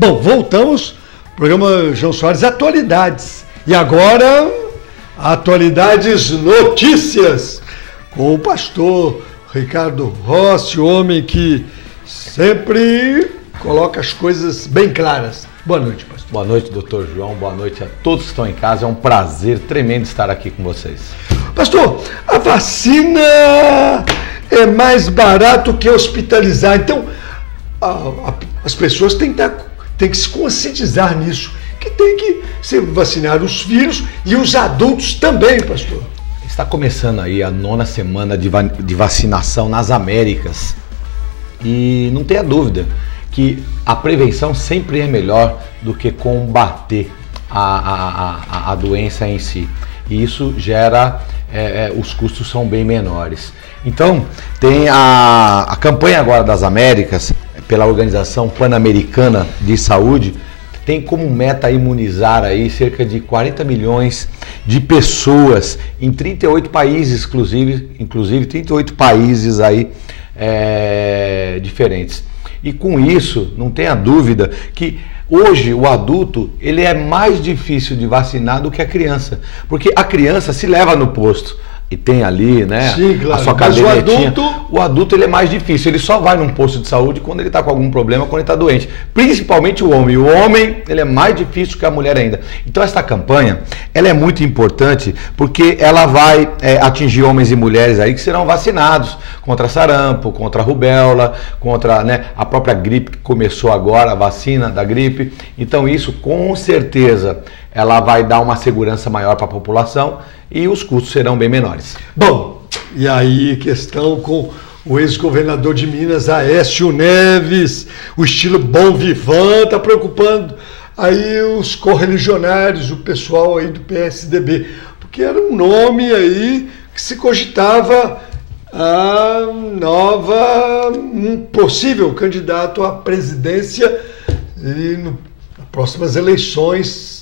Bom, voltamos, programa Jô Soares Atualidades. E agora, Atualidades Notícias, com o pastor Ricardo Rossi, o homem que sempre coloca as coisas bem claras. Boa noite, pastor. Boa noite, doutor João. Boa noite a todos que estão em casa. É um prazer tremendo estar aqui com vocês. Pastor, a vacina é mais barato que hospitalizar. Então, as pessoas têm que se conscientizar nisso, que tem que se vacinar os filhos e os adultos também, pastor. Está começando aí a 9ª semana de vacinação nas Américas. E não tenha dúvida que a prevenção sempre é melhor do que combater a doença em si. E isso gera, os custos são bem menores. Então, tem a campanha agora das Américas, pela Organização Pan-Americana de Saúde, tem como meta imunizar aí cerca de 40 milhões de pessoas em 38 países, inclusive 38 países aí diferentes. E com isso, não tenha dúvida que hoje o adulto ele é mais difícil de vacinar do que a criança, porque a criança se leva no posto e tem ali, né? Sim, claro. A sua cadernetinha. O adulto ele é mais difícil, ele só vai num posto de saúde quando ele está com algum problema, quando ele está doente. Principalmente o homem. O homem ele é mais difícil que a mulher ainda. Então essa campanha ela é muito importante porque ela vai atingir homens e mulheres aí que serão vacinados contra sarampo, contra a rubéola, contra, né, a própria gripe que começou agora, a vacina da gripe. Então isso com certeza ela vai dar uma segurança maior para a população e os custos serão bem menores. Bom, e aí questão com o ex-governador de Minas, Aécio Neves, o estilo Bom Vivant, está preocupando aí os correligionários, o pessoal aí do PSDB, porque era um nome aí que se cogitava um possível candidato à presidência e nas próximas eleições,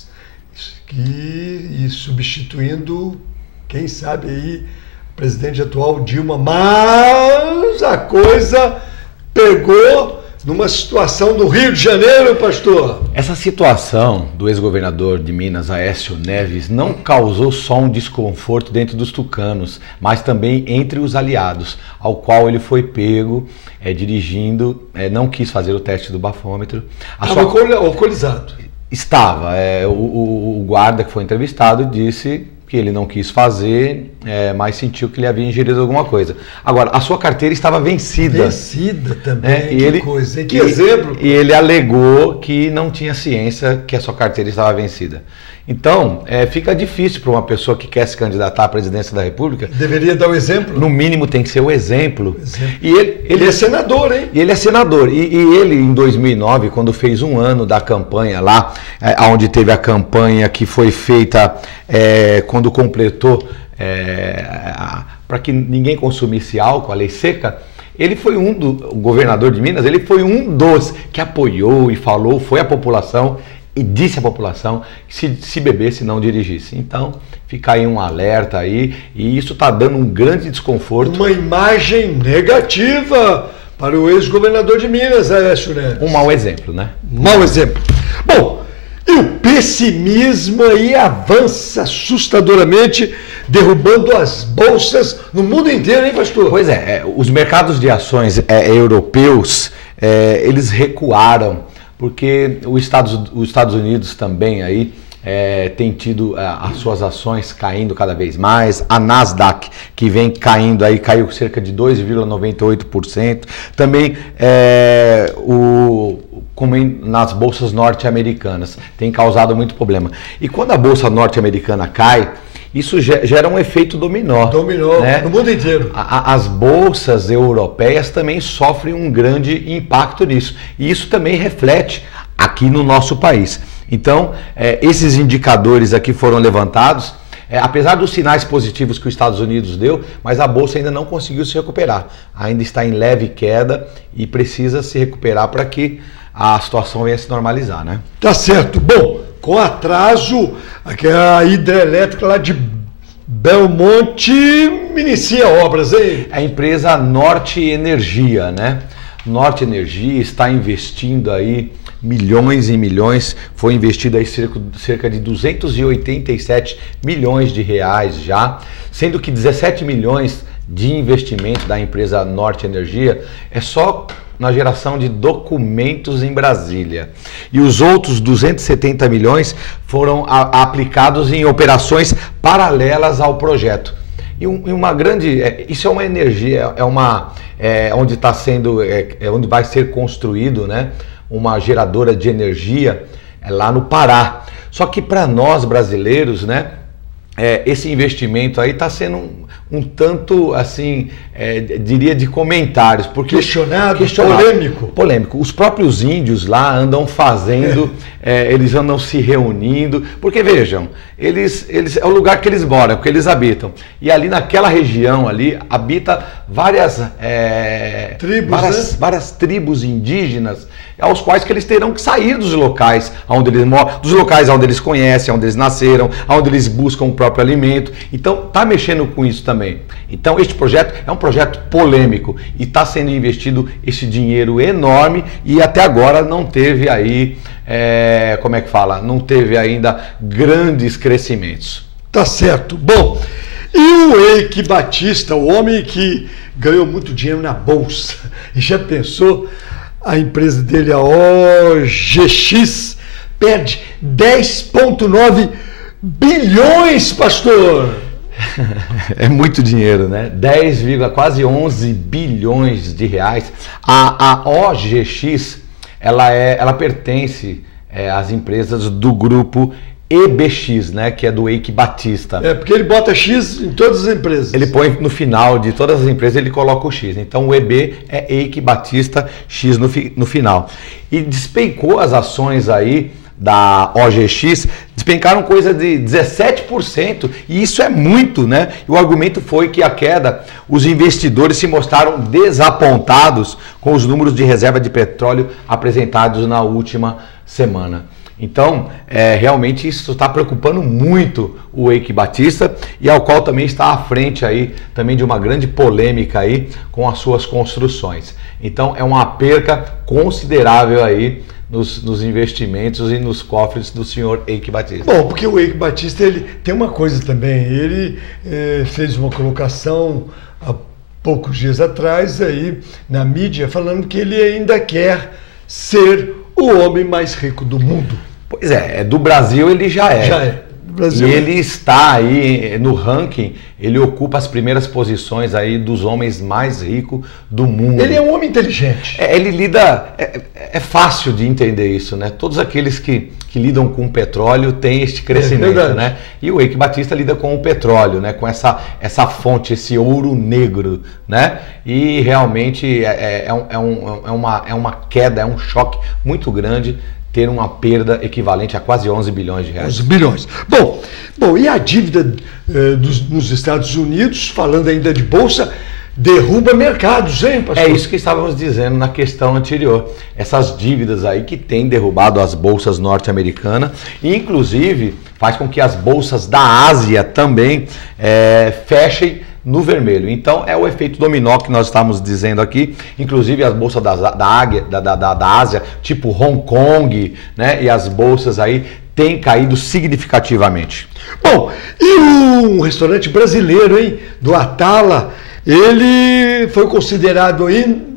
e substituindo, quem sabe aí, o presidente atual Dilma, mas a coisa pegou numa situação do Rio de Janeiro, pastor. Essa situação do ex-governador de Minas, Aécio Neves, não causou só um desconforto dentro dos tucanos, mas também entre os aliados, ao qual ele foi pego dirigindo, não quis fazer o teste do bafômetro. Estava alcoolizado. Estava. O guarda que foi entrevistado disse que ele não quis fazer, mas sentiu que ele havia ingerido alguma coisa. Agora, a sua carteira estava vencida. Vencida também, coisa, hein? Que exemplo. E ele alegou que não tinha ciência que a sua carteira estava vencida. Então, fica difícil para uma pessoa que quer se candidatar à presidência da República. Deveria dar o exemplo? No mínimo tem que ser o exemplo. E ele é senador, hein? E ele é senador. E ele, em 2009, quando fez um ano da campanha lá, onde teve a campanha que foi feita quando completou para que ninguém consumisse álcool, a lei seca, ele foi o governador de Minas, ele foi um dos que apoiou e falou, foi a população e disse à população que se bebesse não dirigisse. Então, fica aí um alerta aí, e isso está dando um grande desconforto. Uma imagem negativa para o ex-governador de Minas, Aécio Neves. Um mau exemplo, né? Um mau exemplo. Bom, e o pessimismo aí avança assustadoramente, derrubando as bolsas no mundo inteiro, hein, pastor? Pois os mercados de ações europeus, eles recuaram, porque os Estados Unidos também aí tem tido as suas ações caindo cada vez mais. A Nasdaq, que vem caindo aí, caiu cerca de 2,98%. Também como nas bolsas norte-americanas, tem causado muito problema. E quando a bolsa norte-americana cai, isso gera um efeito dominó. Dominó, né? No mundo inteiro. As bolsas europeias também sofrem um grande impacto nisso. E isso também reflete aqui no nosso país. Então, esses indicadores aqui foram levantados, apesar dos sinais positivos que os Estados Unidos deu, mas a bolsa ainda não conseguiu se recuperar. Ainda está em leve queda e precisa se recuperar para que a situação venha se normalizar, né? Tá certo. Bom, com atraso, aquela hidrelétrica lá de Belmonte inicia obras, hein? A empresa Norte Energia, né? Norte Energia está investindo aí milhões e milhões, foi investido aí cerca de 287 milhões de reais já, sendo que 17 milhões de investimento da empresa Norte Energia é só na geração de documentos em Brasília. E os outros 270 milhões foram aplicados em operações paralelas ao projeto. E uma grande, isso é uma energia, onde está sendo, onde vai ser construído, né, uma geradora de energia lá no Pará. Só que para nós brasileiros, né, esse investimento aí está sendo um tanto, assim, diria de comentários. Porque questionado, polêmico. Os próprios índios lá andam fazendo, eles andam se reunindo, porque vejam, eles é o lugar que eles moram, que eles habitam. E ali naquela região ali, habita várias tribos indígenas, aos quais que eles terão que sair dos locais onde eles moram, dos locais onde eles conhecem, onde eles nasceram, onde eles buscam o próprio alimento. Então, está mexendo com isso também. Então, este projeto é um projeto polêmico e está sendo investido esse dinheiro enorme e até agora não teve aí, não teve ainda grandes crescimentos. Tá certo. Bom, e o Eike Batista, o homem que ganhou muito dinheiro na Bolsa, e já pensou... A empresa dele, a OGX, perde 10,9 bilhões, pastor! É muito dinheiro, né? 10, quase 11 bilhões de reais. A OGX, ela pertence às empresas do grupo EBX, né, que é do Eike Batista. Porque ele bota X em todas as empresas. Ele põe no final de todas as empresas, ele coloca o X. Então o EB é Eike Batista, X no final. E despencou as ações aí da OGX, despencaram coisa de 17%, e isso é muito, né? E o argumento foi que a queda, os investidores se mostraram desapontados com os números de reserva de petróleo apresentados na última semana. Então, realmente isso está preocupando muito o Eike Batista, e ao qual também está à frente aí também de uma grande polêmica aí com as suas construções. Então, é uma perca considerável aí nos investimentos e nos cofres do senhor Eike Batista. Bom, porque o Eike Batista, ele tem uma coisa também, ele fez uma colocação há poucos dias atrás aí na mídia falando que ele ainda quer ser o homem mais rico do mundo. Pois do Brasil ele já é. Já é. E ele está aí no ranking, ele ocupa as primeiras posições aí dos homens mais ricos do mundo. Ele é um homem inteligente. Ele lida, é fácil de entender isso, né? Todos aqueles que lidam com o petróleo têm este crescimento, né? E o Eike Batista lida com o petróleo, né? Com essa fonte, esse ouro negro, né? E realmente é uma queda, é um choque muito grande ter uma perda equivalente a quase 11 bilhões de reais. 11 bilhões. Bom, e a dívida nos Estados Unidos, falando ainda de Bolsa, derruba mercados, hein, pastor? É isso que estávamos dizendo na questão anterior. Essas dívidas aí que têm derrubado as bolsas norte-americanas, e inclusive faz com que as bolsas da Ásia também fechem no vermelho. Então é o efeito dominó que nós estamos dizendo aqui, inclusive as bolsas da Ásia, tipo Hong Kong, né? E as bolsas aí têm caído significativamente. Bom, e um restaurante brasileiro, hein, do Atala, ele foi considerado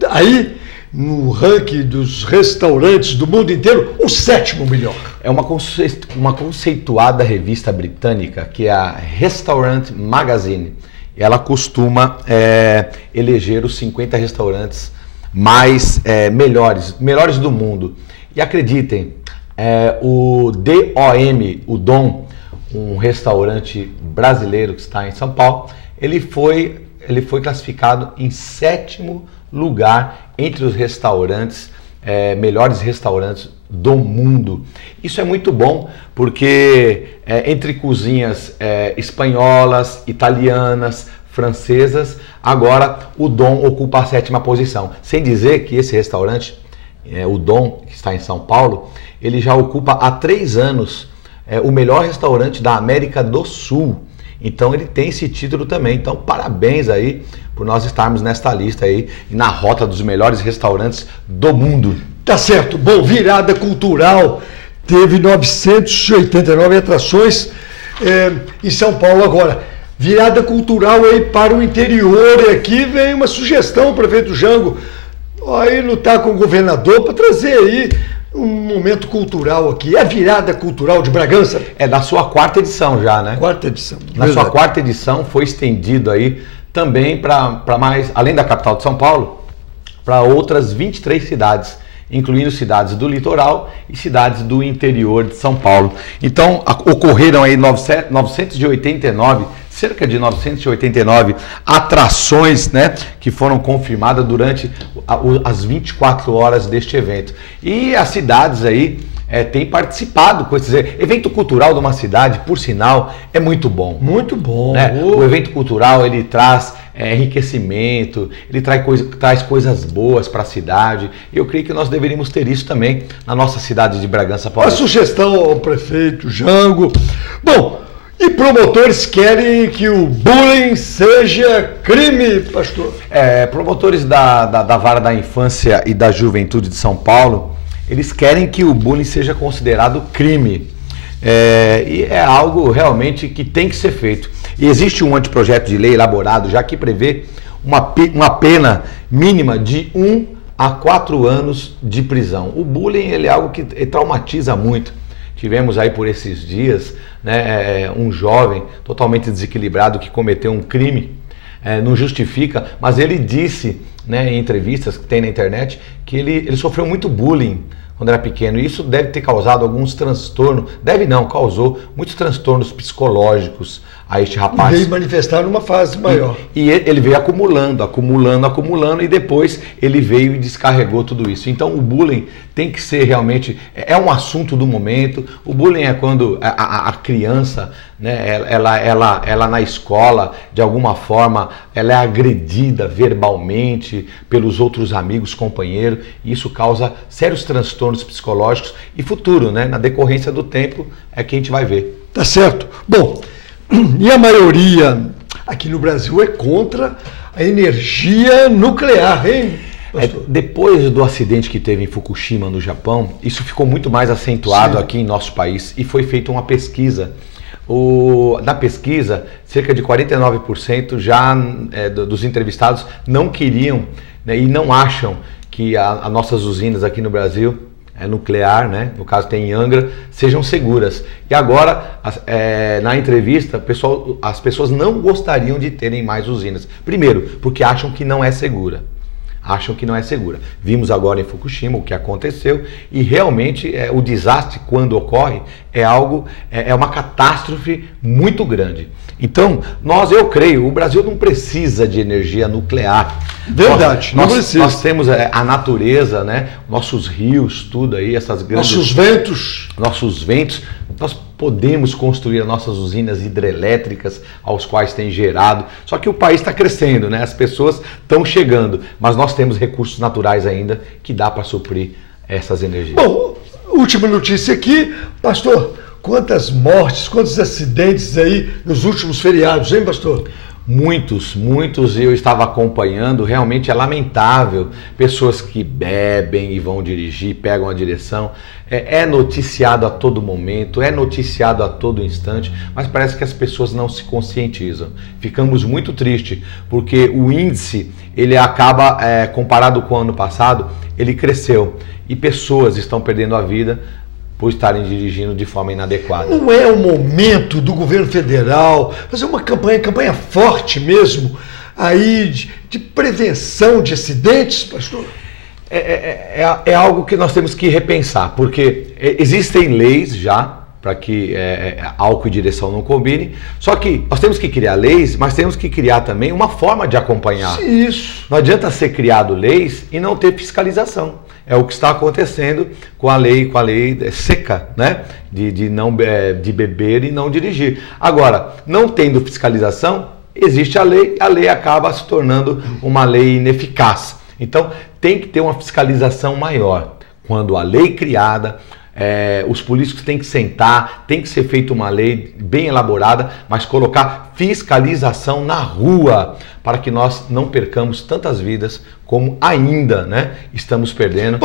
aí no ranking dos restaurantes do mundo inteiro o 7º melhor. É uma conceituada revista britânica que é a Restaurant Magazine. Ela costuma eleger os 50 restaurantes mais melhores do mundo. E acreditem, o DOM, um restaurante brasileiro que está em São Paulo, ele foi classificado em 7º lugar entre os restaurantes, melhores restaurantes do mundo. Isso é muito bom porque entre cozinhas espanholas, italianas, francesas, agora o Dom ocupa a 7ª posição. Sem dizer que esse restaurante, o Dom, que está em São Paulo, ele já ocupa há 3 anos o melhor restaurante da América do Sul. Então ele tem esse título também. Então parabéns aí por nós estarmos nesta lista aí, na rota dos melhores restaurantes do mundo. Tá certo. Bom, virada cultural. Teve 989 atrações em São Paulo agora. Virada cultural aí para o interior. E aqui vem uma sugestão, prefeito Jango, aí lutar com o governador para trazer aí um momento cultural aqui. É a virada cultural de Bragança? É da sua 4ª edição já, né? 4ª edição. Na sua 4ª edição foi estendido aí também para mais, além da capital de São Paulo, para outras 23 cidades, incluindo cidades do litoral e cidades do interior de São Paulo. Então, ocorreram aí 989, cerca de 989 atrações, né, que foram confirmadas durante as 24 horas deste evento. E as cidades aí têm participado com esse evento cultural de uma cidade, por sinal, é muito bom. Muito bom. Né? O evento cultural, ele traz enriquecimento, ele traz coisas boas para a cidade. E eu creio que nós deveríamos ter isso também na nossa cidade de Bragança Paulista. A sugestão ao prefeito Jango. Bom, e promotores querem que o bullying seja crime, pastor? Promotores da Vara da Infância e da Juventude de São Paulo, eles querem que o bullying seja considerado crime. E é algo realmente que tem que ser feito. E existe um anteprojeto de lei elaborado já que prevê uma pena mínima de 1 a 4 anos de prisão. O bullying ele é algo que traumatiza muito. Tivemos aí por esses dias, né, um jovem totalmente desequilibrado que cometeu um crime, não justifica, mas ele disse, né, em entrevistas que tem na internet que ele sofreu muito bullying quando era pequeno, e isso deve ter causado alguns transtornos, causou muitos transtornos psicológicos a este rapaz. E veio manifestar numa fase maior. E ele veio acumulando, e depois ele veio e descarregou tudo isso. Então o bullying tem que ser realmente, é um assunto do momento. O bullying é quando a criança, né, ela na escola, de alguma forma, ela é agredida verbalmente pelos outros amigos, companheiros, e isso causa sérios transtornos psicológicos e futuro, né, na decorrência do tempo, é que a gente vai ver. Tá certo. Bom, e a maioria aqui no Brasil é contra a energia nuclear, hein? Depois do acidente que teve em Fukushima, no Japão, isso ficou muito mais acentuado aqui em nosso país e foi feita uma pesquisa. Na pesquisa, cerca de 49% já dos entrevistados não queriam, né, e não acham que as nossas usinas aqui no Brasil nuclear, né, no caso tem em Angra, sejam seguras. E agora, na entrevista, as pessoas não gostariam de terem mais usinas. Primeiro, porque acham que não é segura. Vimos agora em Fukushima o que aconteceu e realmente o desastre, quando ocorre, é uma catástrofe muito grande. Então, eu creio, o Brasil não precisa de energia nuclear. Verdade, não precisa. Nós temos a natureza, né? Nossos rios, tudo aí, essas grandes... Nossos ventos. Nós podemos construir as nossas usinas hidrelétricas, aos quais tem gerado. Só que o país está crescendo, né? As pessoas estão chegando, mas nós temos recursos naturais ainda que dá para suprir essas energias. Bom, última notícia aqui, pastor. Quantas mortes, quantos acidentes aí nos últimos feriados, hein, pastor? Muitos, eu estava acompanhando, realmente é lamentável, pessoas que bebem e vão dirigir, pegam a direção, é noticiado a todo momento, é noticiado a todo instante, mas parece que as pessoas não se conscientizam. Ficamos muito tristes, porque o índice, ele acaba, comparado com o ano passado, ele cresceu, e pessoas estão perdendo a vida por estarem dirigindo de forma inadequada. Não é o momento do governo federal fazer uma campanha forte mesmo, aí de prevenção de acidentes, pastor? É algo que nós temos que repensar, porque existem leis já para que álcool e direção não combinem, só que nós temos que criar leis, mas temos que criar também uma forma de acompanhar. Isso. Não adianta ser criado leis e não ter fiscalização. É o que está acontecendo com a lei seca, né? De beber e não dirigir. Agora, não tendo fiscalização, existe a lei acaba se tornando uma lei ineficaz. Então, tem que ter uma fiscalização maior. Quando a lei criada, os políticos têm que sentar, tem que ser feita uma lei bem elaborada, mas colocar fiscalização na rua, para que nós não percamos tantas vidas como ainda, né, estamos perdendo.